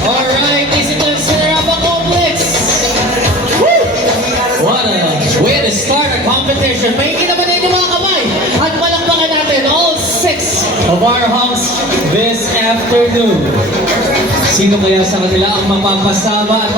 Alright, ladies and gentlemen, Abba Complex. What a way to start a competition. Maingin naman ninyo mga kamay. At palakpakan natin all 6 of our hunks this afternoon. Sino kaya sa kanila ang mapapasama at